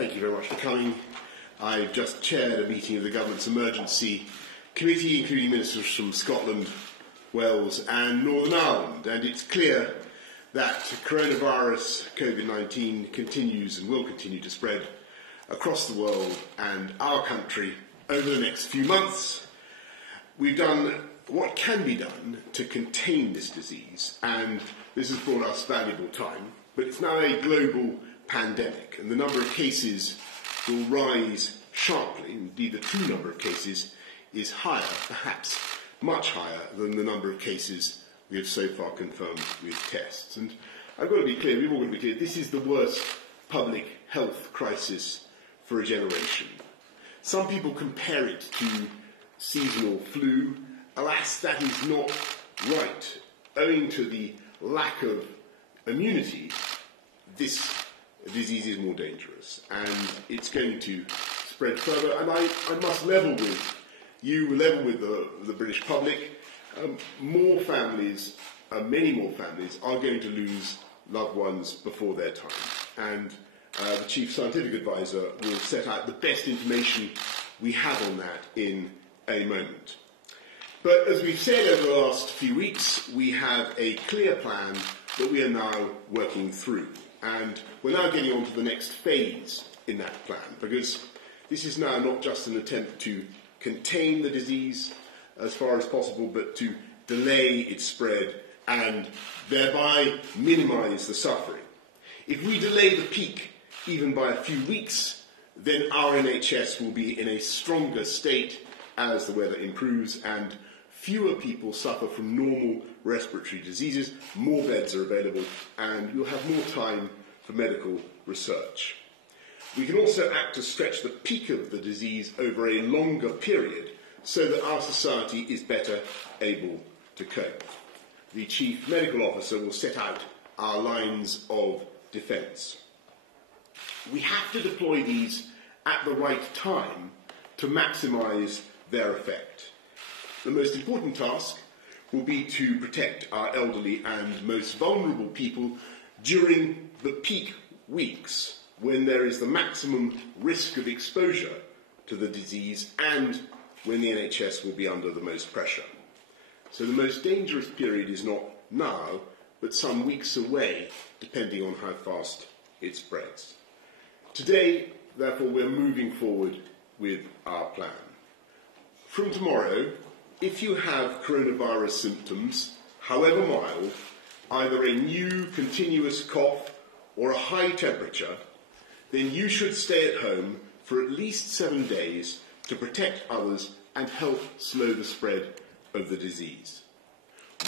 Thank you very much for coming. I've just chaired a meeting of the Government's Emergency Committee, including ministers from Scotland, Wales and Northern Ireland, and it's clear that coronavirus, COVID-19, continues and will continue to spread across the world and our country over the next few months. We've done what can be done to contain this disease, and this has brought us valuable time, but it's now a global pandemic, and the number of cases will rise sharply. Indeed, the true number of cases is higher, perhaps much higher than the number of cases we have so far confirmed with tests. And I've got to be clear, we've all got to be clear, this is the worst public health crisis for a generation. Some people compare it to seasonal flu. Alas, that is not right. Owing to the lack of immunity, this disease is more dangerous and it's going to spread further. And I must level with you, level with the British public. More families, many more families, are going to lose loved ones before their time. And the Chief Scientific Advisor will set out the best information we have on that in a moment. But as we've said over the last few weeks, we have a clear plan that we are now working through. And we're now getting on to the next phase in that plan, because this is now not just an attempt to contain the disease as far as possible, but to delay its spread and thereby minimise the suffering. If we delay the peak even by a few weeks, then our NHS will be in a stronger state as the weather improves and fewer people suffer from normal respiratory diseases, more beds are available, and you'll have more time for medical research. We can also act to stretch the peak of the disease over a longer period so that our society is better able to cope. The Chief Medical Officer will set out our lines of defence. We have to deploy these at the right time to maximise their effect. The most important task will be to protect our elderly and most vulnerable people during the peak weeks when there is the maximum risk of exposure to the disease and when the NHS will be under the most pressure. So the most dangerous period is not now, but some weeks away, depending on how fast it spreads. Today, therefore, we're moving forward with our plan. From tomorrow, if you have coronavirus symptoms, however mild, either a new continuous cough or a high temperature, then you should stay at home for at least 7 days to protect others and help slow the spread of the disease.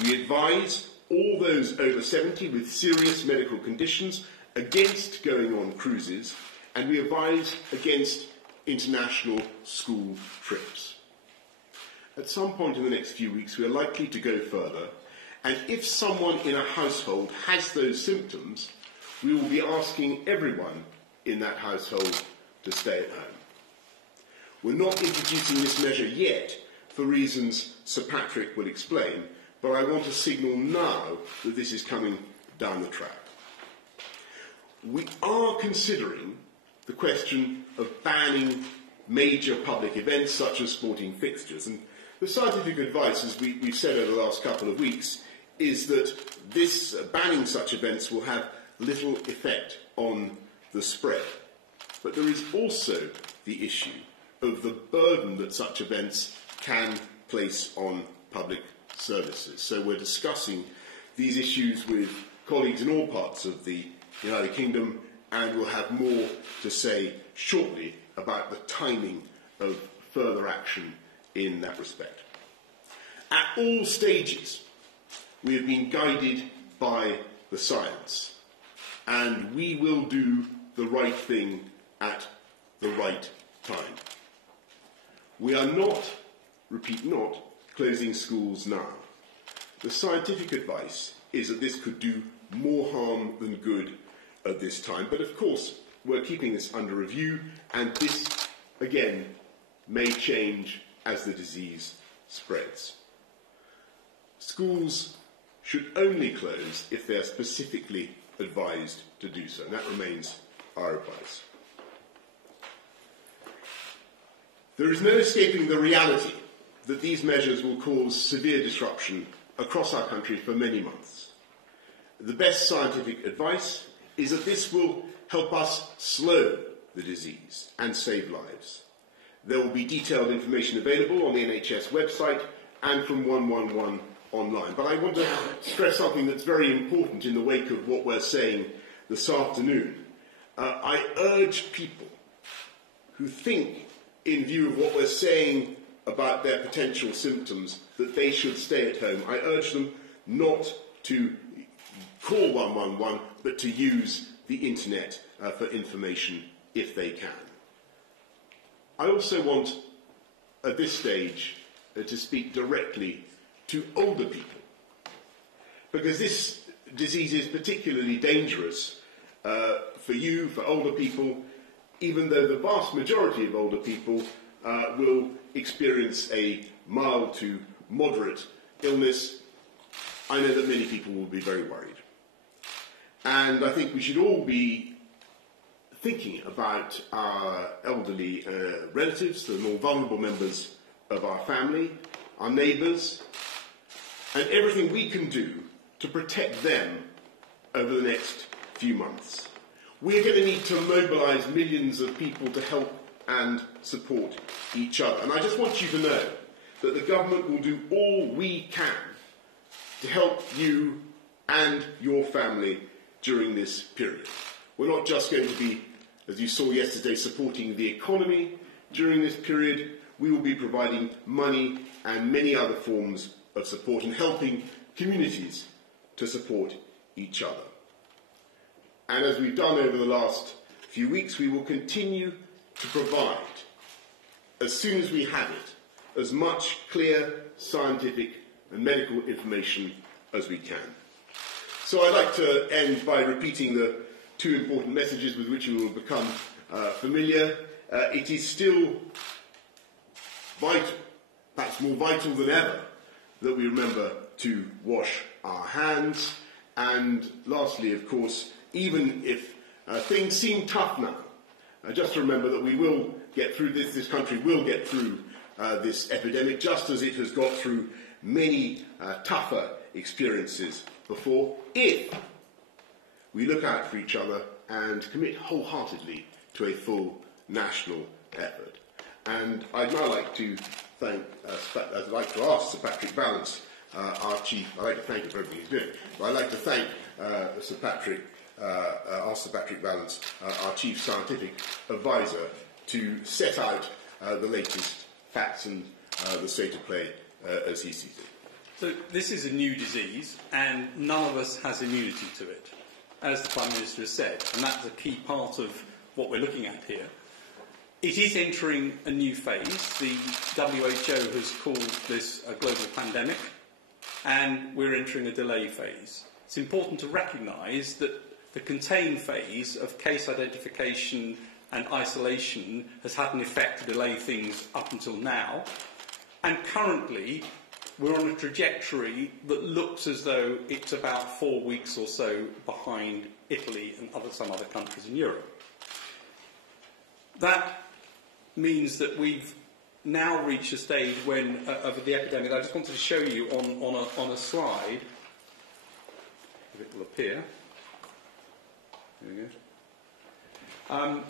We advise all those over 70 with serious medical conditions against going on cruises, and we advise against international school trips. At some point in the next few weeks, we are likely to go further, and if someone in a household has those symptoms, we will be asking everyone in that household to stay at home. We're not introducing this measure yet for reasons Sir Patrick will explain, but I want to signal now that this is coming down the track. We are considering the question of banning major public events such as sporting fixtures, and the scientific advice, as we've said over the last couple of weeks, is that this banning such events will have little effect on the spread. But there is also the issue of the burden that such events can place on public services. So we're discussing these issues with colleagues in all parts of the United Kingdom, and we'll have more to say shortly about the timing of further action in that respect. At all stages, we have been guided by the science, and we will do the right thing at the right time. We are not, repeat not, closing schools now. The scientific advice is that this could do more harm than good at this time, but of course we're keeping this under review, and this, again, may change as the disease spreads. Schools should only close if they are specifically advised to do so, and that remains our advice. There is no escaping the reality that these measures will cause severe disruption across our country for many months. The best scientific advice is that this will help us slow the disease and save lives. There will be detailed information available on the NHS website and from 111 online. But I want to stress something that's very important in the wake of what we're saying this afternoon. I urge people who think, in view of what we're saying about their potential symptoms, that they should stay at home. I urge them not to call 111, but to use the internet for information if they can. I also want, at this stage, to speak directly to older people, because this disease is particularly dangerous for you, for older people, even though the vast majority of older people will experience a mild to moderate illness. I know that many people will be very worried. And I think we should all be thinking about our elderly relatives, the more vulnerable members of our family, our neighbours, and everything we can do to protect them over the next few months. We're going to need to mobilise millions of people to help and support each other. And I just want you to know that the government will do all we can to help you and your family during this period. We're not just going to be, as you saw yesterday, supporting the economy during this period. We will be providing money and many other forms of support and helping communities to support each other. And as we've done over the last few weeks, we will continue to provide, as soon as we have it, as much clear scientific and medical information as we can. So I'd like to end by repeating the two important messages with which you will become familiar. It is still vital, perhaps more vital than ever, that we remember to wash our hands. And lastly, of course, even if things seem tough now, just remember that we will get through this. This country will get through this epidemic, just as it has got through many tougher experiences before, if we look out for each other and commit wholeheartedly to a full national effort. And I'd now like to thank, I'd like to ask Sir Patrick Vallance, our chief. I'd like to thank him for everything he's doing. But I'd like to thank Sir Patrick Vallance, our chief scientific advisor, to set out the latest facts and the state of play as he sees it. So this is a new disease, and none of us has immunity to it, as the Prime Minister has said, and that's a key part of what we're looking at here. It is entering a new phase. The WHO has called this a global pandemic, and we're entering a delay phase. It's important to recognise that the contain phase of case identification and isolation has had an effect to delay things up until now, and currently we're on a trajectory that looks as though it's about 4 weeks or so behind Italy and some other countries in Europe. That means that we've now reached a stage when, of the epidemic. I just wanted to show you on a slide. If it will appear. There we go.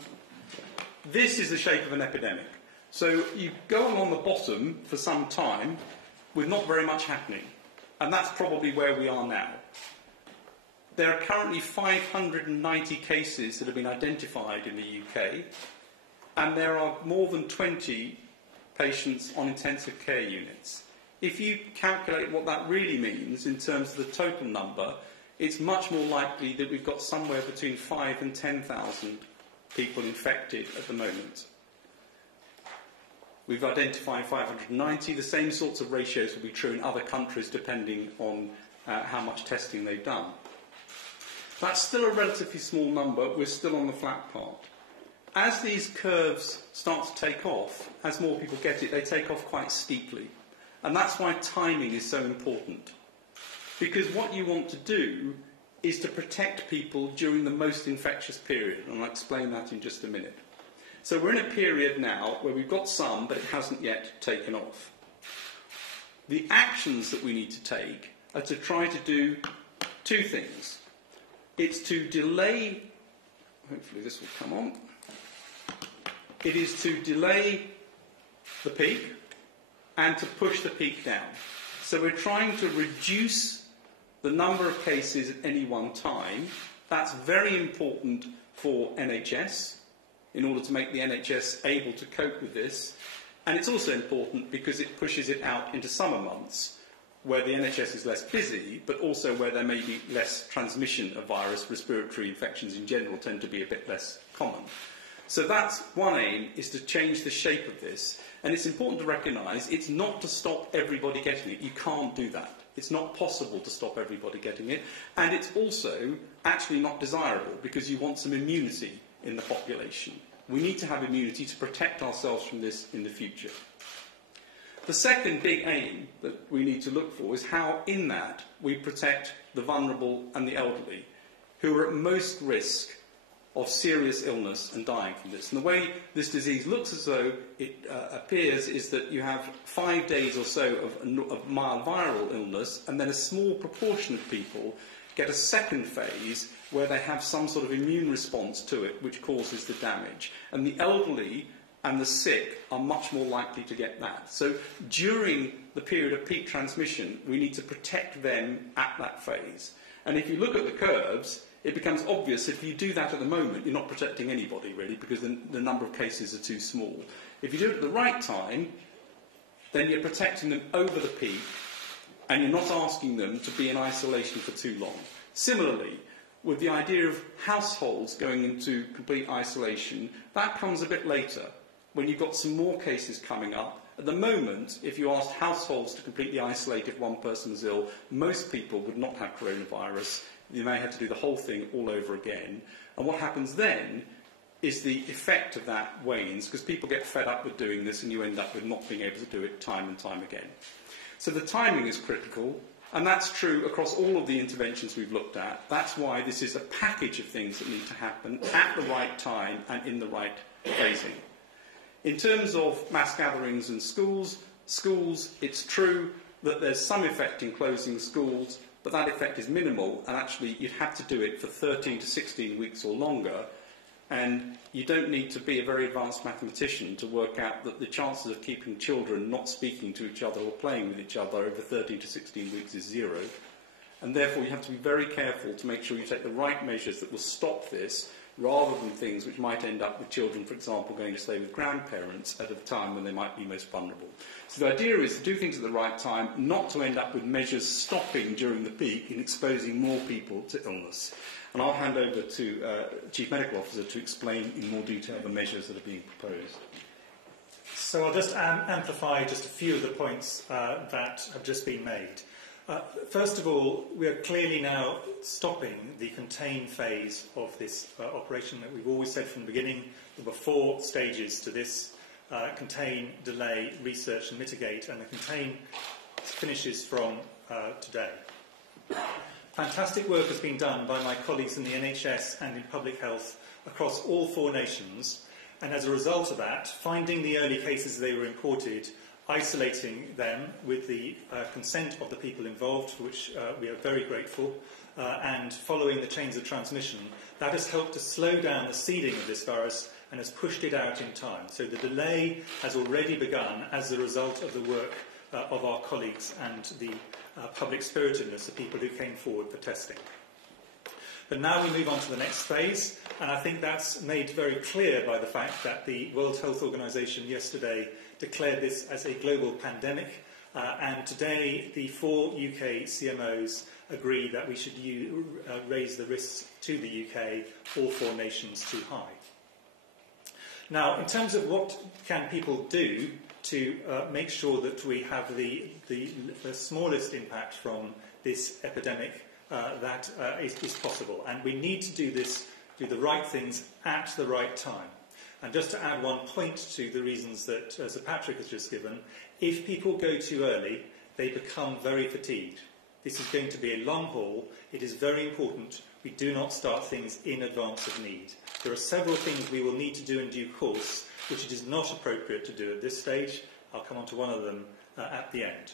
This is the shape of an epidemic. So you go along the bottom for some time with not very much happening. And that's probably where we are now. There are currently 590 cases that have been identified in the UK, and there are more than 20 patients on intensive care units. If you calculate what that really means in terms of the total number, it's much more likely that we've got somewhere between 5,000 and 10,000 people infected at the moment. We've identified 590. The same sorts of ratios will be true in other countries depending on how much testing they've done. That's still a relatively small number. We're still on the flat part. As these curves start to take off, as more people get it, they take off quite steeply. And that's why timing is so important. Because what you want to do is to protect people during the most infectious period. And I'll explain that in just a minute. So we're in a period now where we've got some, but it hasn't yet taken off. The actions that we need to take are to try to do two things. It's to delay, hopefully this will come on, it is to delay the peak and to push the peak down. So we're trying to reduce the number of cases at any one time. That's very important for NHS in order to make the NHS able to cope with this. And it's also important because it pushes it out into summer months where the NHS is less busy, but also where there may be less transmission of virus. Respiratory infections in general tend to be a bit less common. So that's one aim, is to change the shape of this. And it's important to recognise it's not to stop everybody getting it. You can't do that. It's not possible to stop everybody getting it. And it's also actually not desirable because you want some immunity in the population. We need to have immunity to protect ourselves from this in the future. The second big aim that we need to look for is how, in that, we protect the vulnerable and the elderly, who are at most risk of serious illness and dying from this. And the way this disease looks as though it appears is that you have 5 days or so of mild viral illness, and then a small proportion of people get a second phase where they have some sort of immune response to it, which causes the damage. And the elderly and the sick are much more likely to get that. So during the period of peak transmission, we need to protect them at that phase. And if you look at the curves, it becomes obvious if you do that at the moment, you're not protecting anybody really, because the number of cases are too small. If you do it at the right time, then you're protecting them over the peak, and you're not asking them to be in isolation for too long. Similarly, with the idea of households going into complete isolation, that comes a bit later, when you've got some more cases coming up. At the moment, if you asked households to completely isolate if one person was ill, most people would not have coronavirus. You may have to do the whole thing all over again. And what happens then is the effect of that wanes, because people get fed up with doing this and you end up with not being able to do it time and time again. So the timing is critical, and that's true across all of the interventions we've looked at. That's why this is a package of things that need to happen at the right time and in the right phasing. In terms of mass gatherings and schools, it's true that there's some effect in closing schools, but that effect is minimal, and actually you'd have to do it for 13 to 16 weeks or longer, and you don't need to be a very advanced mathematician to work out that the chances of keeping children not speaking to each other or playing with each other over 13 to 16 weeks is 0, and therefore you have to be very careful to make sure you take the right measures that will stop this, rather than things which might end up with children, for example, going to stay with grandparents at a time when they might be most vulnerable. So the idea is to do things at the right time, not to end up with measures stopping during the peak and exposing more people to illness. And I'll hand over to Chief Medical Officer to explain in more detail the measures that are being proposed. So I'll just amplify just a few of the points that have just been made. First of all, we are clearly now stopping the contain phase of this operation that we've always said from the beginning. There were 4 stages to this: contain, delay, research and mitigate, and the contain finishes from today. Fantastic work has been done by my colleagues in the NHS and in public health across all 4 nations, and as a result of that, finding the early cases they were imported, isolating them with the consent of the people involved, for which we are very grateful, and following the chains of transmission, that has helped to slow down the seeding of this virus and has pushed it out in time. So the delay has already begun as a result of the work of our colleagues and the public spiritedness of people who came forward for testing. But now we move on to the next phase, and I think that's made very clear by the fact that the World Health Organization yesterday declared this as a global pandemic, and today the 4 UK CMOs agree that we should raise the risks to the UK, all 4 nations, too high. Now, in terms of what can people do to make sure that we have the smallest impact from this epidemic that is possible, and we need to do the right things at the right time. And just to add one point to the reasons that Sir Patrick has just given, if people go too early, they become very fatigued. This is going to be a long haul. It is very important We do not start things in advance of need. There are several things we will need to do in due course, which it is not appropriate to do at this stage. I'll come on to one of them at the end.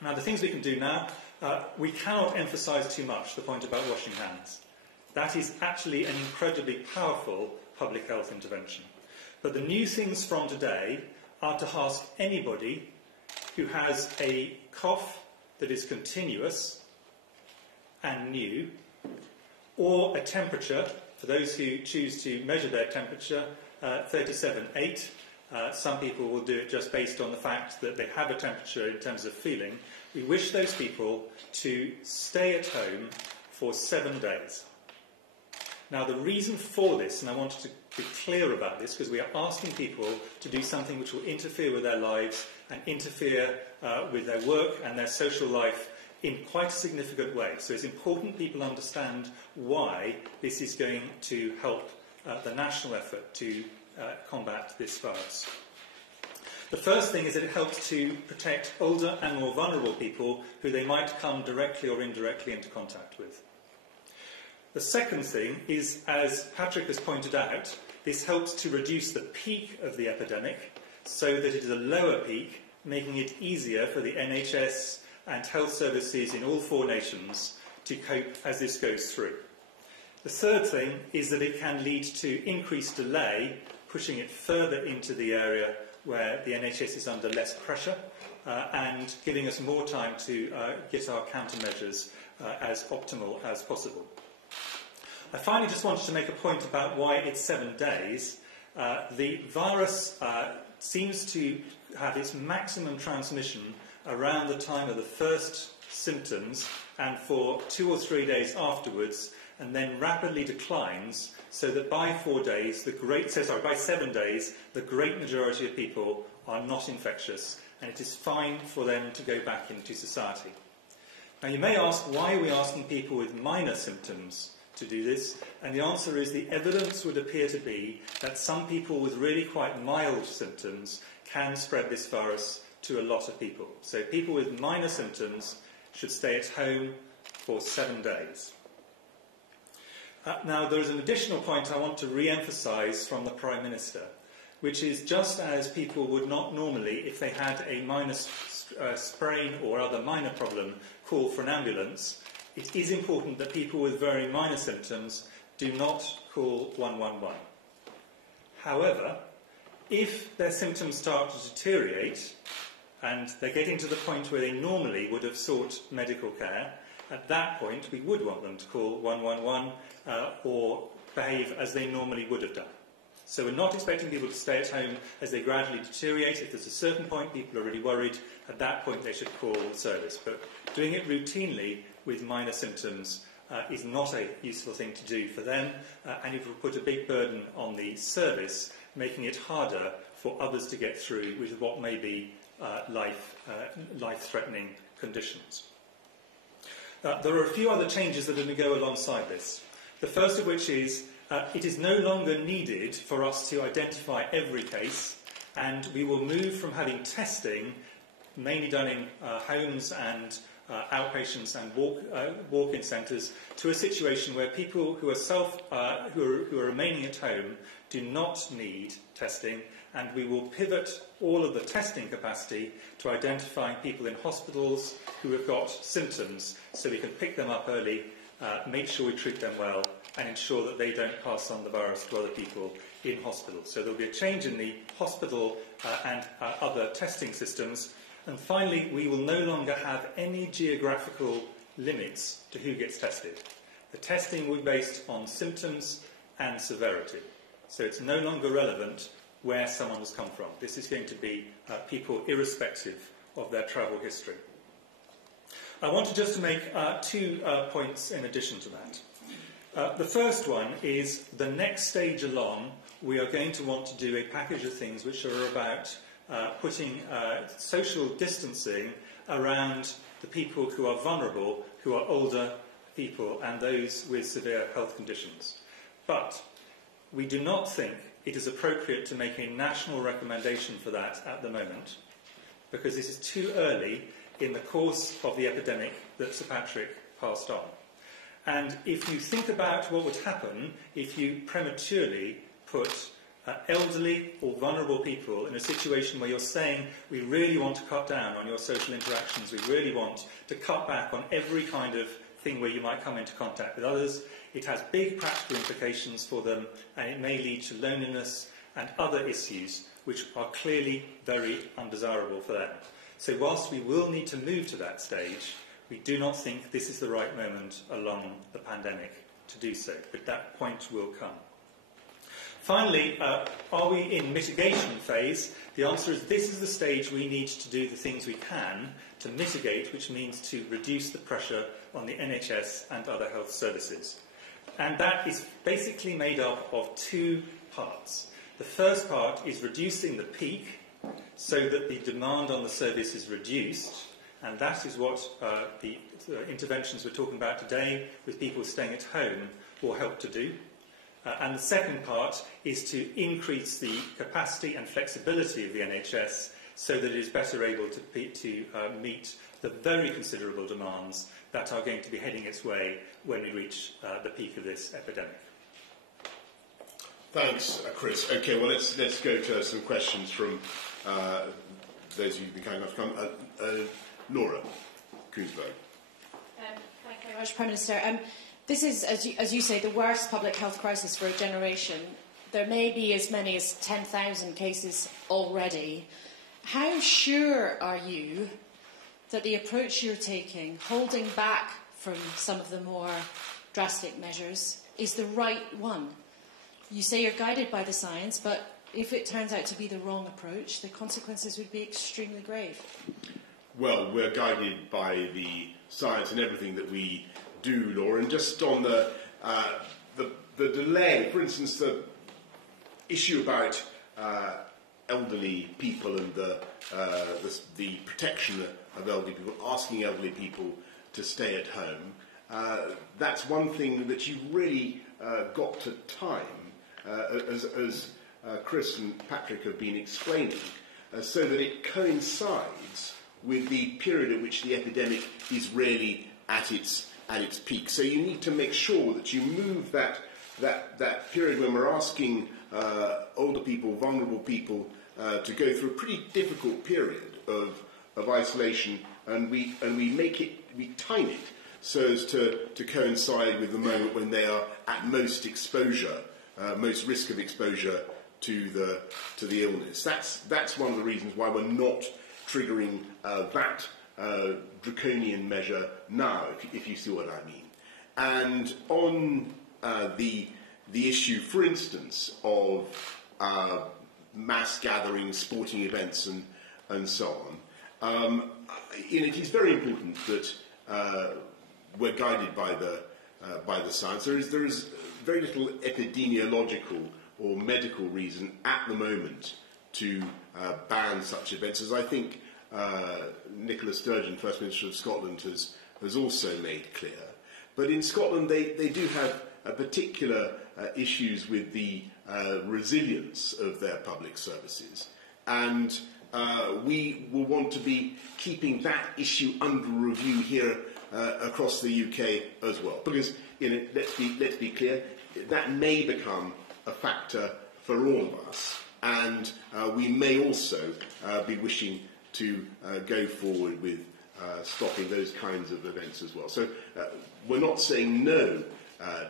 Now, the things we can do now, we cannot emphasise too much the point about washing hands. That is actually an incredibly powerful public health intervention. But the new things from today are to ask anybody who has a cough that is continuous and new, or a temperature, for those who choose to measure their temperature, 37.8. Some people will do it just based on the fact that they have a temperature in terms of feeling. We wish those people to stay at home for 7 days. Now, the reason for this, and I wanted to be clear about this, because we are asking people to do something which will interfere with their lives and interfere with their work and their social life in quite a significant way. So it's important people understand why this is going to help the national effort to combat this virus. The first thing is that it helps to protect older and more vulnerable people who they might come directly or indirectly into contact with. The second thing is, as Patrick has pointed out, this helps to reduce the peak of the epidemic so that it is a lower peak, making it easier for the NHS and health services in all 4 nations to cope as this goes through. The third thing is that it can lead to increased delay, pushing it further into the area where the NHS is under less pressure and giving us more time to get our countermeasures as optimal as possible. I finally just wanted to make a point about why it's 7 days. The virus seems to have its maximum transmission around the time of the first symptoms and for 2 or 3 days afterwards, and then rapidly declines, so that by 7 days, the great majority of people are not infectious, and it is fine for them to go back into society. Now, you may ask, why are we asking people with minor symptoms to do this? And the answer is the evidence would appear to be that some people with really quite mild symptoms can spread this virus to a lot of people. So people with minor symptoms should stay at home for 7 days. Now, there is an additional point I want to re-emphasise from the Prime Minister, which is just as people would not normally, if they had a minor sprain or other minor problem, call for an ambulance, it is important that people with very minor symptoms do not call 111. However, if their symptoms start to deteriorate and they're getting to the point where they normally would have sought medical care, at that point we would want them to call 111 or behave as they normally would have done. So we're not expecting people to stay at home as they gradually deteriorate. If there's a certain point people are really worried, at that point they should call the service. But doing it routinely with minor symptoms is not a useful thing to do for them, and it will put a big burden on the service, making it harder for others to get through with what may be life-threatening conditions. There are a few other changes that are going to go alongside this. The first of which is it is no longer needed for us to identify every case, and we will move from having testing, mainly done in homes and outpatients and walk-in centres, to a situation where people who are who are remaining at home do not need testing, and we will pivot all of the testing capacity to identifying people in hospitals who have got symptoms, so we can pick them up early, make sure we treat them well, and ensure that they don't pass on the virus to other people in hospital. So there will be a change in the hospital and other testing systems. And finally, we will no longer have any geographical limits to who gets tested. The testing will be based on symptoms and severity. So it's no longer relevant where someone has come from. This is going to be people irrespective of their travel history. I wanted just to make 2 points in addition to that. The first one is the next stage along, we are going to want to do a package of things which are about putting social distancing around the people who are vulnerable, who are older people and those with severe health conditions. But we do not think it is appropriate to make a national recommendation for that at the moment, because this is too early in the course of the epidemic that Sir Patrick passed on. And if you think about what would happen if you prematurely put elderly or vulnerable people in a situation where you're saying, we really want to cut down on your social interactions, we really want to cut back on every kind of thing where you might come into contact with others, it has big practical implications for them, and it may lead to loneliness and other issues which are clearly very undesirable for them. So whilst we will need to move to that stage, we do not think this is the right moment along the pandemic to do so, but that point will come. Finally, are we in mitigation phase? The answer is this is the stage we need to do the things we can to mitigate, which means to reduce the pressure on the NHS and other health services. And that is basically made up of two parts. The first part is reducing the peak so that the demand on the service is reduced, and that is what the interventions we're talking about today with people staying at home will help to do. And the second part is to increase the capacity and flexibility of the NHS so that it is better able to meet the very considerable demands that are going to be heading its way when we reach the peak of this epidemic. Thanks, Chris. Okay, well, let's go to some questions from those of you who've been kind enough to come. Laura Koonsberg. Thank you very much, Prime Minister. This is, as you say, the worst public health crisis for a generation. There may be as many as 10,000 cases already. How sure are you that the approach you're taking, holding back from some of the more drastic measures, is the right one? You say you're guided by the science, but if it turns out to be the wrong approach, the consequences would be extremely grave. Well, we're guided by the science in everything that we do, Laura. And just on the delay, for instance, the issue about elderly people and the protection of elderly people, asking elderly people to stay at home, that's one thing that you've really got to time, as Chris and Patrick have been explaining, so that it coincides with the period at which the epidemic is really at its peak. So you need to make sure that you move that period when we're asking older people, vulnerable people, to go through a pretty difficult period of isolation, and we time it so as to coincide with the moment when they are at most exposure, most risk of exposure to the illness. That's one of the reasons why we're not triggering that draconian measure now, if you see what I mean. And on the issue, for instance, of mass gatherings, sporting events, and so on, it is very important that we're guided by the science. There is very little epidemiological or medical reason at the moment to ban such events, as I think Nicola Sturgeon, First Minister of Scotland, has also made clear. But in Scotland, they do have particular issues with the resilience of their public services, and we will want to be keeping that issue under review here across the UK as well. Because let's be clear, that may become a factor for all of us, and we may also be wishing to go forward with stopping those kinds of events as well. So we're not saying no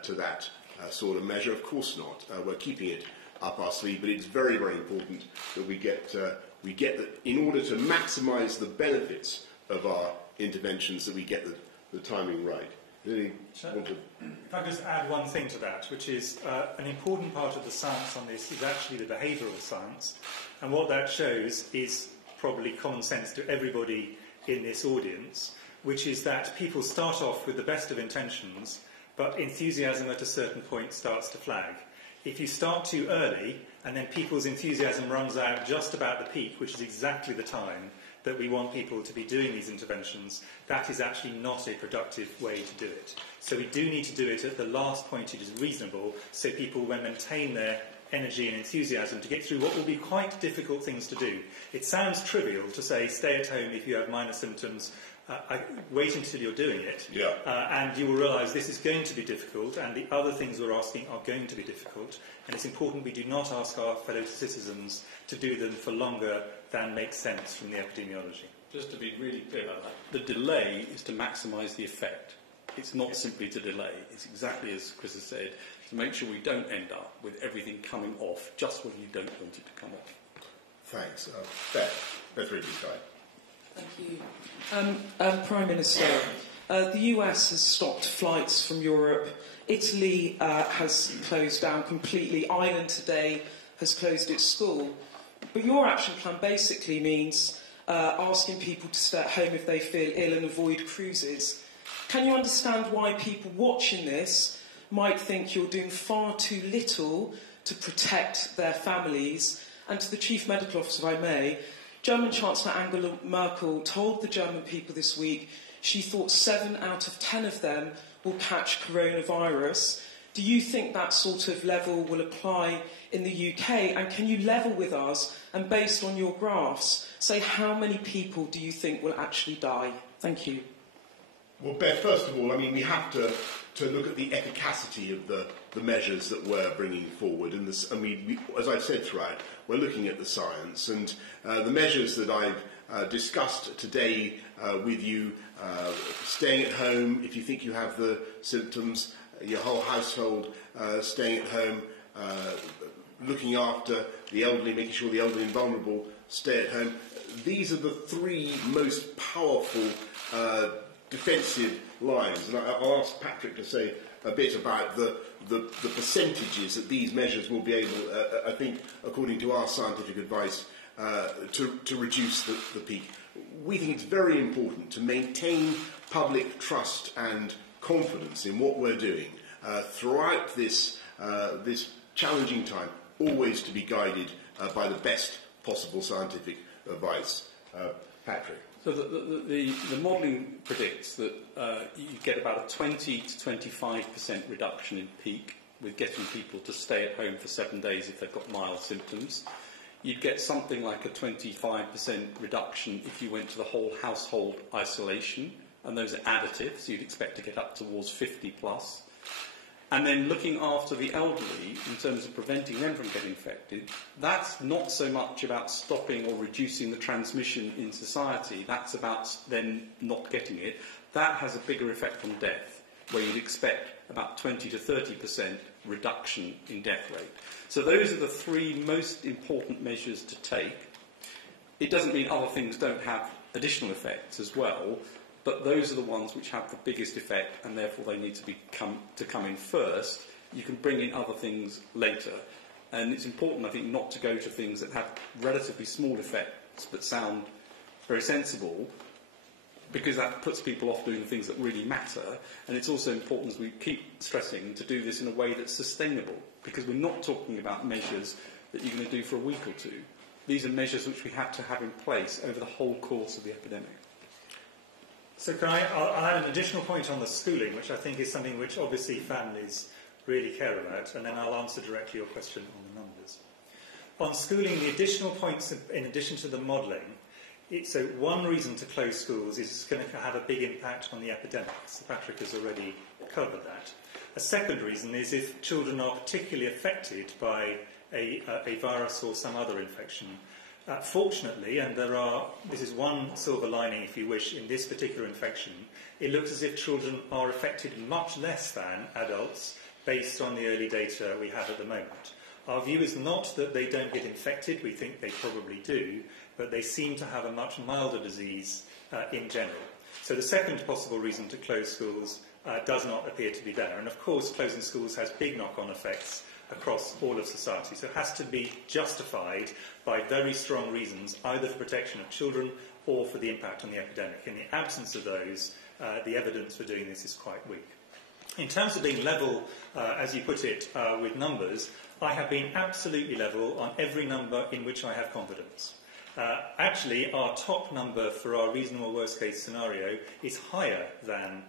to that sort of measure, of course not. We're keeping it up our sleeve, but it's very, very important that we get that in order to maximise the benefits of our interventions, that we get the timing right. If I could just add one thing to that, which is an important part of the science on this is actually the behavioural science, and what that shows is probably common sense to everybody in this audience, which is that people start off with the best of intentions, but enthusiasm at a certain point starts to flag. If you start too early, and then people's enthusiasm runs out just about the peak, which is exactly the time that we want people to be doing these interventions, that is actually not a productive way to do it. So we do need to do it at the last point it is reasonable, so people will maintain their energy and enthusiasm to get through what will be quite difficult things to do. It sounds trivial to say stay at home if you have minor symptoms, Wait until you're doing it, Yeah. and you will realise this is going to be difficult, and the other things we're asking are going to be difficult. And it's important we do not ask our fellow citizens to do them for longer than makes sense from the epidemiology. Just to be really clear about that, the delay is to maximise the effect. It's not simply to delay. It's exactly as Chris has said, to make sure we don't end up with everything coming off just when you don't want it to come off. Thanks. Beth Ridley-Stein. Thank you. Prime Minister, the US has stopped flights from Europe. Italy has closed down completely. Ireland today has closed its school. But your action plan basically means asking people to stay at home if they feel ill and avoid cruises. Can you understand why people watching this might think you're doing far too little to protect their families? And to the Chief Medical Officer, if I may, German Chancellor Angela Merkel told the German people this week she thought 7 out of 10 of them will catch coronavirus. Do you think that sort of level will apply in the UK? And can you level with us and, based on your graphs, say how many people do you think will actually die? Thank you. Well, Beth, first of all, I mean, we have to look at the efficacy of the measures that we're bringing forward. And this, I mean, as I've said throughout, we're looking at the science. And the measures that I've discussed today with you, staying at home if you think you have the symptoms, your whole household staying at home, looking after the elderly, making sure the elderly and vulnerable stay at home. These are the 3 most powerful defensive lines. And I'll ask Patrick to say a bit about the percentages that these measures will be able, I think, according to our scientific advice, to reduce the peak. We think it's very important to maintain public trust and confidence in what we're doing throughout this challenging time, always to be guided by the best possible scientific advice. Patrick. So the modelling predicts that you get about a 20 to 25% reduction in peak with getting people to stay at home for 7 days if they've got mild symptoms. You'd get something like a 25% reduction if you went to the whole household isolation, and those are additive, so you'd expect to get up towards 50 plus. And then looking after the elderly in terms of preventing them from getting infected, that's not so much about stopping or reducing the transmission in society, that's about them not getting it. That has a bigger effect on death, where you'd expect about 20 to 30% reduction in death rate. So those are the 3 most important measures to take. It doesn't mean other things don't have additional effects as well, but those are the ones which have the biggest effect, and therefore they need to come in first. You can bring in other things later. And it's important, I think, not to go to things that have relatively small effects but sound very sensible, because that puts people off doing the things that really matter. And it's also important, as we keep stressing, to do this in a way that's sustainable, because we're not talking about measures that you're going to do for a week or 2. These are measures which we have to have in place over the whole course of the epidemic. So I'll add an additional point on the schooling, which I think is something which obviously families really care about, and then I'll answer directly your question on the numbers. On schooling, the additional points, in addition to the modelling, so one reason to close schools is it's going to have a big impact on the epidemics. Patrick has already covered that. A second reason is if children are particularly affected by a virus or some other infection. Fortunately, and this is one silver lining, if you wish, in this particular infection, it looks as if children are affected much less than adults based on the early data we have at the moment. Our view is not that they don't get infected, we think they probably do, but they seem to have a much milder disease in general. So the second possible reason to close schools does not appear to be there. And of course, closing schools has big knock-on effects across all of society. So it has to be justified by very strong reasons, either for protection of children or for the impact on the epidemic. In the absence of those, the evidence for doing this is quite weak. In terms of being level, as you put it, with numbers, I have been absolutely level on every number in which I have confidence. Actually, our top number for our reasonable worst-case scenario is higher than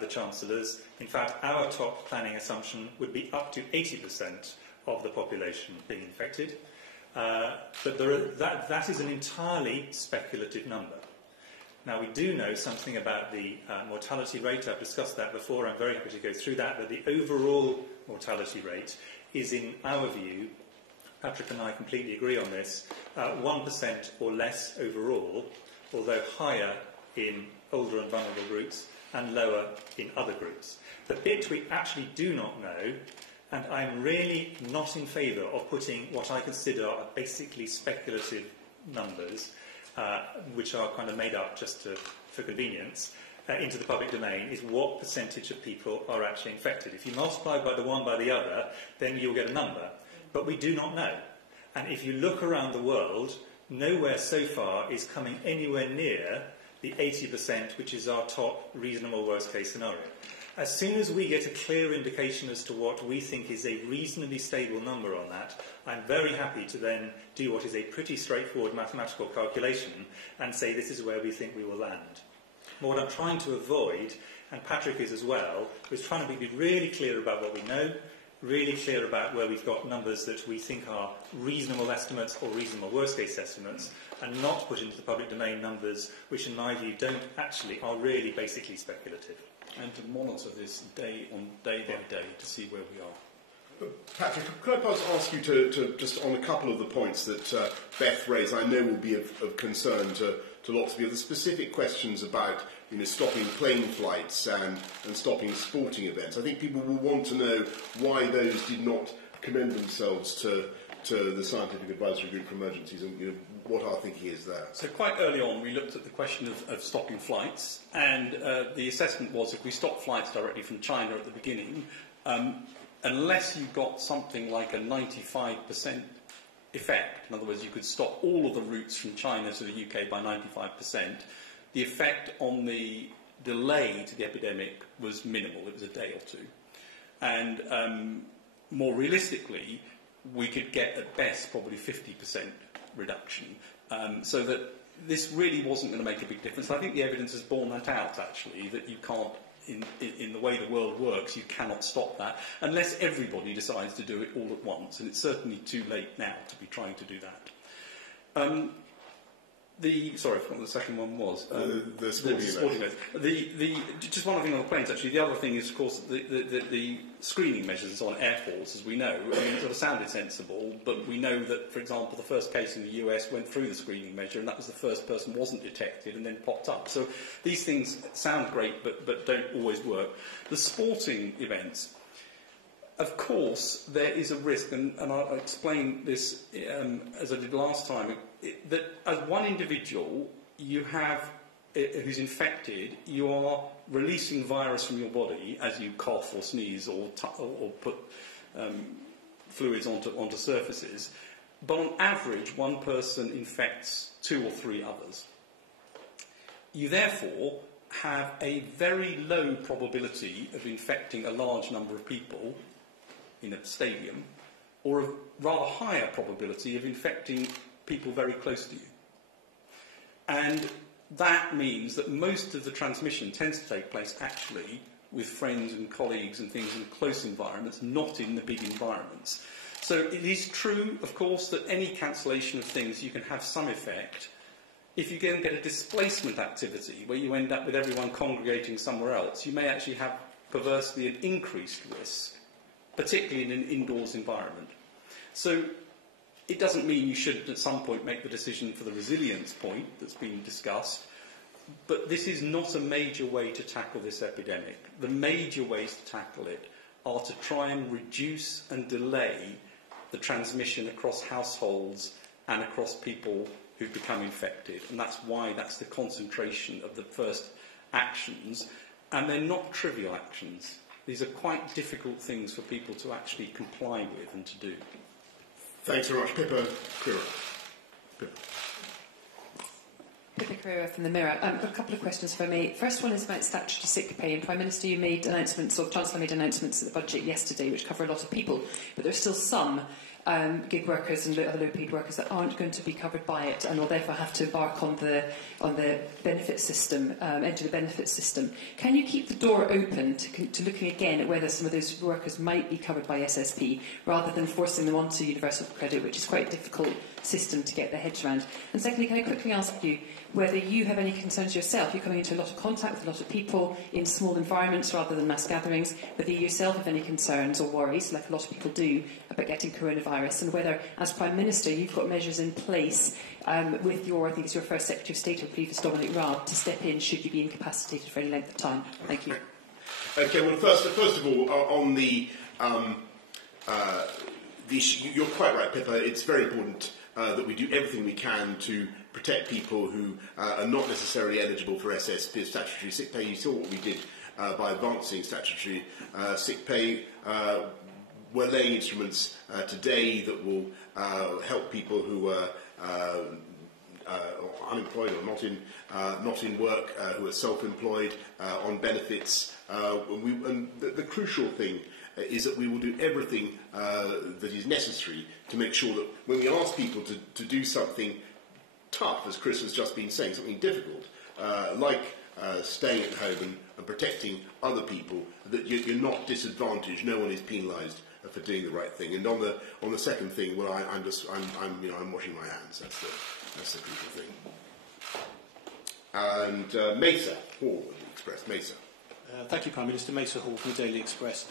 the Chancellor's. In fact, our top planning assumption would be up to 80% of the population being infected. But that is an entirely speculative number. Now, we do know something about the mortality rate. I've discussed that before. I'm very happy to go through that. But the overall mortality rate is, in our view, Patrick and I completely agree on this, 1% or less overall, although higher in older and vulnerable groups and lower in other groups. The bit we actually do not know, and I'm really not in favour of putting what I consider are basically speculative numbers, which are kind of made up just for convenience, into the public domain, is what percentage of people are actually infected. If you multiply by the one by the other, then you'll get a number. But we do not know. And if you look around the world, nowhere so far is coming anywhere near the 80%, which is our top reasonable worst-case scenario. As soon as we get a clear indication as to what we think is a reasonably stable number on that, I'm very happy to then do what is a pretty straightforward mathematical calculation and say this is where we think we will land. But what I'm trying to avoid, and Patrick is as well, is trying to be really clear about what we know, really clear about where we've got numbers that we think are reasonable estimates or reasonable worst-case estimates, and not put into the public domain numbers which, in my view, are really basically speculative. And to monitor this day by day to see where we are. Patrick, could I perhaps ask you to just on a couple of the points that Beth raised, I know will be of concern to lots of you, the specific questions about stopping plane flights and stopping sporting events. I think people will want to know why those did not commend themselves to the Scientific Advisory Group for Emergencies and what our thinking is there. So quite early on we looked at the question of stopping flights, and the assessment was if we stop flights directly from China at the beginning, unless you got something like a 95% effect, in other words you could stop all of the routes from China to the UK by 95%, the effect on the delay to the epidemic was minimal. It was a day or two. And more realistically, we could get at best probably 50% reduction. So that this really wasn't going to make a big difference. I think the evidence has borne that out, actually, that you can't, in the way the world works, you cannot stop that unless everybody decides to do it all at once. And it's certainly too late now to be trying to do that. Sorry, I forgot what the second one was. The sporting event. Just one other thing on the planes, actually. The other thing is, of course, the screening measures on airports, as we know. I mean, it sort of sounded sensible, but we know that, for example, the first case in the US went through the screening measure, and that was the first person wasn't detected and then popped up. So these things sound great, but don't always work. The sporting events, of course, there is a risk, and I'll explain this as I did last time, that as one individual you have who's infected, you are releasing virus from your body as you cough or sneeze or put fluids onto surfaces. But on average, one person infects 2 or 3 others. You therefore have a very low probability of infecting a large number of people in a stadium, or a rather higher probability of infecting people very close to you. And that means that most of the transmission tends to take place actually with friends and colleagues and things in close environments, not in the big environments. So it is true, of course, that any cancellation of things you can have some effect. If you then get a displacement activity where you end up with everyone congregating somewhere else, you may actually have perversely an increased risk, particularly in an indoors environment. So it doesn't mean you shouldn't at some point make the decision for the resilience point that's been discussed, but this is not a major way to tackle this epidemic. The major ways to tackle it are to try and reduce and delay the transmission across households and across people who've become infected. And that's why that's the concentration of the first actions. And they're not trivial actions. These are quite difficult things for people to actually comply with and to do. Thanks very much. Pippa Crerar. Pippa Crerar from the Mirror. I've got a couple of questions for me. First one is about statutory sick pay. And Prime Minister, you made announcements, or Chancellor made announcements at the budget yesterday, which cover a lot of people, but there's still some gig workers and other low-paid workers that aren't going to be covered by it and will therefore have to embark on the benefit system, enter the benefit system. Can you keep the door open to looking again at whether some of those workers might be covered by SSP rather than forcing them onto universal credit, which is quite difficult system to get their heads around? And secondly, can I quickly ask you whether you have any concerns yourself? You're coming into a lot of contact with a lot of people in small environments rather than mass gatherings, whether you yourself have any concerns or worries, like a lot of people do, about getting coronavirus, and whether, as Prime Minister, you've got measures in place with your, I think it's your First Secretary of State or previous Dominic Raab, to step in should you be incapacitated for any length of time. Thank you. Okay, well, first of all, on the issue, you're quite right, Pippa. It's very important that we do everything we can to protect people who are not necessarily eligible for SSP, statutory sick pay. You saw what we did by advancing statutory sick pay. We're laying instruments today that will help people who are unemployed or not in work, who are self-employed, on benefits. And the crucial thing is that we will do everything that is necessary to make sure that when we ask people to do something tough, as Chris has just been saying, something difficult, like staying at home and protecting other people, that you're not disadvantaged. No one is penalised for doing the right thing. And on the second thing, well, I'm washing my hands. That's the crucial thing. And Mesa Hall, Express. Mesa. Thank you, Prime Minister. Mesa Hall from the Daily Express.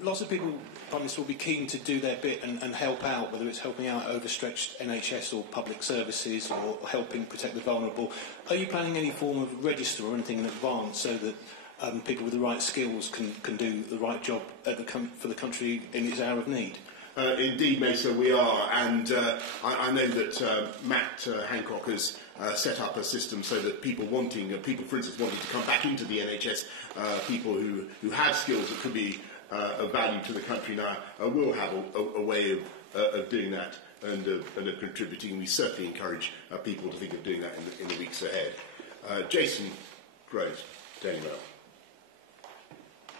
Lots of people, Prime Minister, will be keen to do their bit and help out, whether it's helping out overstretched NHS or public services or helping protect the vulnerable. Are you planning any form of register or anything in advance so that people with the right skills can do the right job for the country in its hour of need? Indeed, Mesa, we are, and I know that Matt Hancock has set up a system so that people, for instance, wanting to come back into the NHS, people who have skills that could be of value to the country now, will have a way of doing that and of contributing. We certainly encourage people to think of doing that in the weeks ahead. Jason Groves, Daily Mail.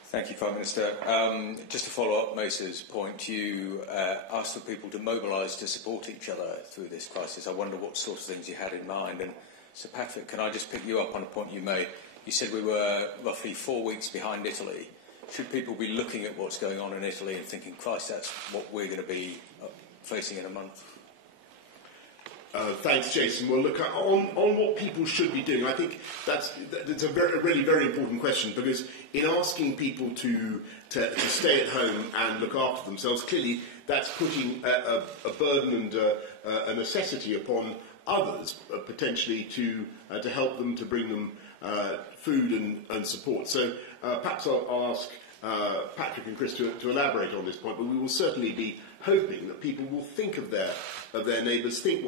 Thank you, Prime Minister. Just to follow up Mesa's point, you asked for people to mobilise to support each other through this crisis. I wonder what sorts of things you had in mind. And Sir Patrick, can I just pick you up on a point you made? You said we were roughly 4 weeks behind Italy. Should people be looking at what's going on in Italy and thinking, Christ, that's what we're going to be facing in a month? Thanks, Jason. Well, look, on what people should be doing, I think that's a really very important question, because in asking people to stay at home and look after themselves, clearly that's putting a burden and a necessity upon others, potentially to help them, to bring them food and support. So perhaps I'll ask Patrick and Chris to elaborate on this point, but we will certainly be hoping that people will think of their neighbours, think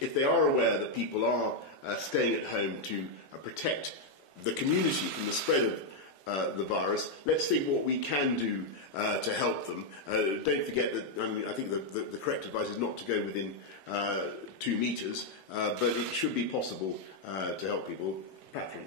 if they are aware that people are staying at home to protect the community from the spread of the virus. Let's think what we can do to help them. Don't forget that I think the correct advice is not to go within 2 metres, but it should be possible to help people. Patrick,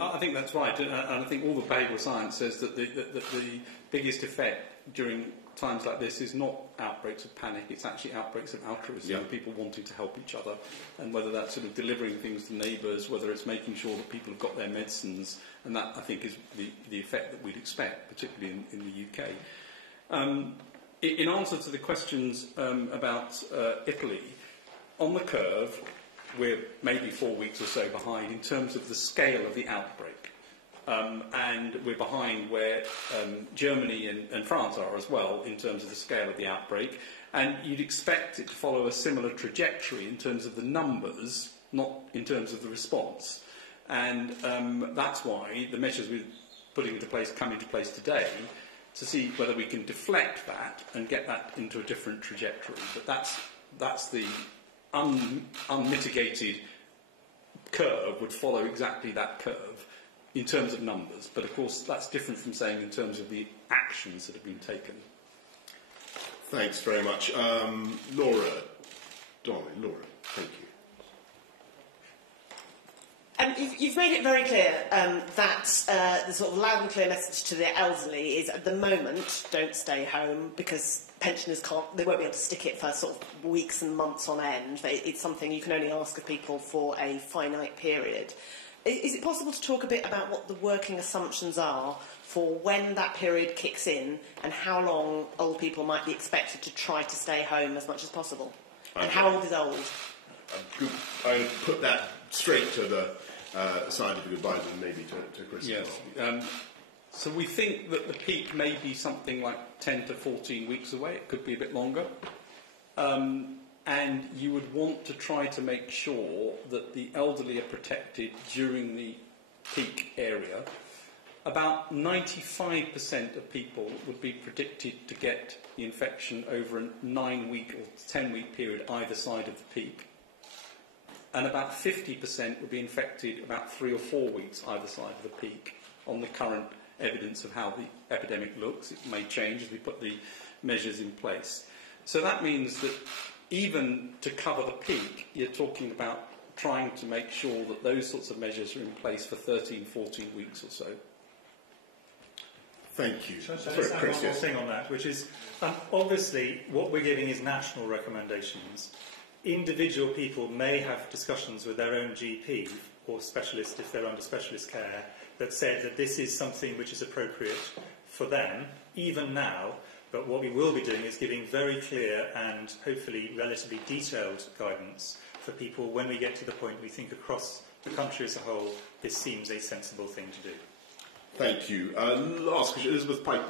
I think that's right, and I think all the behavioural science says that the biggest effect during times like this is not outbreaks of panic, it's actually outbreaks of altruism, and people wanting to help each other, and whether that's sort of delivering things to neighbours, whether it's making sure that people have got their medicines, and that, I think, is the effect that we'd expect, particularly in the UK. In answer to the questions about Italy, on the curve, we're maybe 4 weeks or so behind in terms of the scale of the outbreak. And we're behind where Germany and France are as well in terms of the scale of the outbreak. And you'd expect it to follow a similar trajectory in terms of the numbers, not in terms of the response. And that's why the measures we're putting into place come into place today, to see whether we can deflect that and get that into a different trajectory. But that's the unmitigated curve would follow exactly that curve in terms of numbers, but of course that's different from saying in terms of the actions that have been taken. Thanks very much. Laura, thank you. You've made it very clear that the sort of loud and clear message to the elderly is, at the moment, don't stay home, because pensioners they won't be able to stick it for sort of weeks and months on end. It's something you can only ask of people for a finite period. Is it possible to talk a bit about what the working assumptions are for when that period kicks in and how long old people might be expected to try to stay home as much as possible? And how old is old? I put that straight to the scientific advisor and maybe to Chris. Yes. So we think that the peak may be something like 10 to 14 weeks away. It could be a bit longer. And you would want to try to make sure that the elderly are protected during the peak area. About 95% of people would be predicted to get the infection over a 9-week or 10-week period either side of the peak. And about 50% would be infected about 3 or 4 weeks either side of the peak on the current evidence of how the epidemic looks. It may change as we put the measures in place. So that means that even to cover the peak, you're talking about trying to make sure that those sorts of measures are in place for 13, 14 weeks or so. Thank you. So let's add one more thing on that, which is obviously what we're giving is national recommendations. Individual people may have discussions with their own GP or specialist if they're under specialist care that said that this is something which is appropriate for them, even now. But what we will be doing is giving very clear and hopefully relatively detailed guidance for people when we get to the point we think across the country as a whole this seems a sensible thing to do. Thank you. Last question, Elizabeth Piper.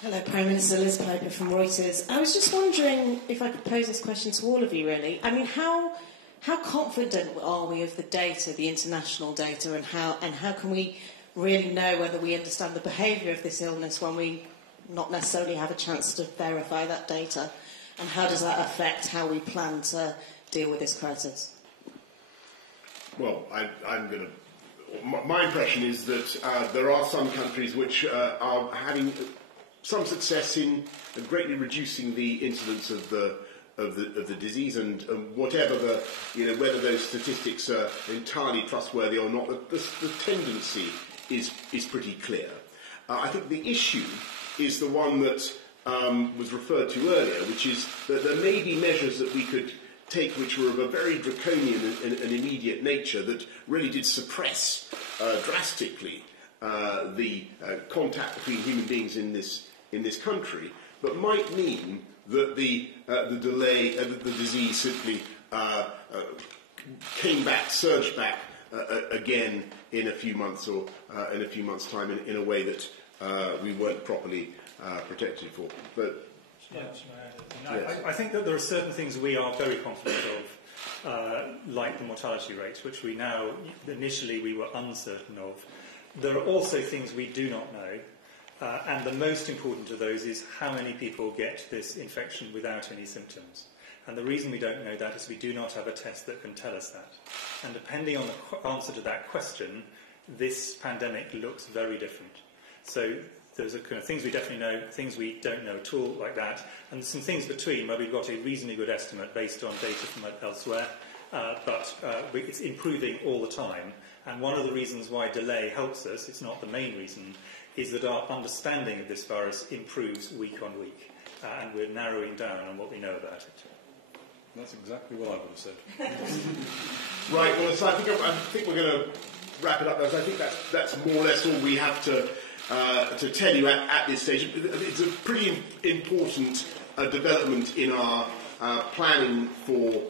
Hello, Prime Minister. Liz Piper from Reuters. I was just wondering if I could pose this question to all of you, really. I mean, how confident are we of the data, the international data, and how can we really know whether we understand the behaviour of this illness when we not necessarily have a chance to verify that data? And how does that affect how we plan to deal with this crisis? Well, I'm going to... My impression is that there are some countries which are having some success in greatly reducing the incidence of the disease, and whatever whether those statistics are entirely trustworthy or not, the tendency is pretty clear. I think the issue is the one that was referred to earlier, which is that there may be measures that we could take which were of a very draconian and immediate nature that really did suppress drastically the contact between human beings in this country, but might mean that the delay, the disease simply came back, surged back again in a few months or in a few months' time in a way that we weren't properly protected for. But I think that there are certain things we are very confident of, like the mortality rate, which we now, initially we were uncertain of. There are also things we do not know, and the most important of those is how many people get this infection without any symptoms. And the reason we don't know that is we do not have a test that can tell us that. And depending on the answer to that question, this pandemic looks very different. So there's a kind of things we definitely know, things we don't know at all, like that, and some things between where we've got a reasonably good estimate based on data from elsewhere, but it's improving all the time. And one of the reasons why delay helps us, it's not the main reason, is that our understanding of this virus improves week on week, and we're narrowing down on what we know about it. That's exactly what I would have said. Right, well, so I think we're going to wrap it up there. So I think that's more or less all we have to tell you at this stage. It's a pretty important development in our planning for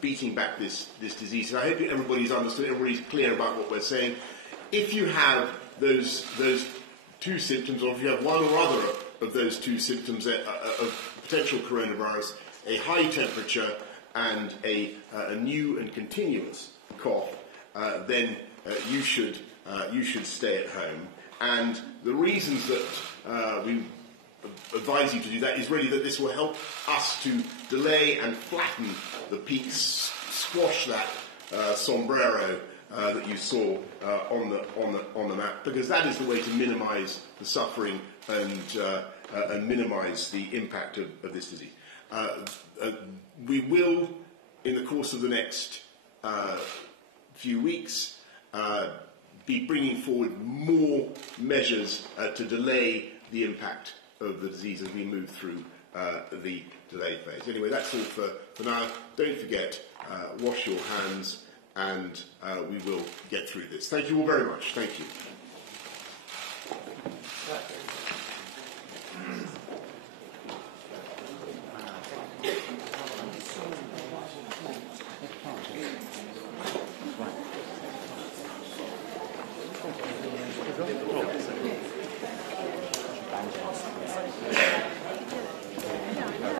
beating back this disease. So I hope everybody's understood, everybody's clear about what we're saying. If you have those two symptoms, or if you have one or other of those two symptoms of potential coronavirus, a high temperature and a new and continuous cough, then you should stay at home. And the reasons that we advise you to do that is really that this will help us to delay and flatten the peaks, squash that sombrero that you saw on the map, because that is the way to minimise the suffering and minimise the impact of this disease. We will, in the course of the next few weeks, be bringing forward more measures to delay the impact of the disease as we move through the delay phase. Anyway, that's all for now. Don't forget, wash your hands, and we will get through this. Thank you all very much. Thank you.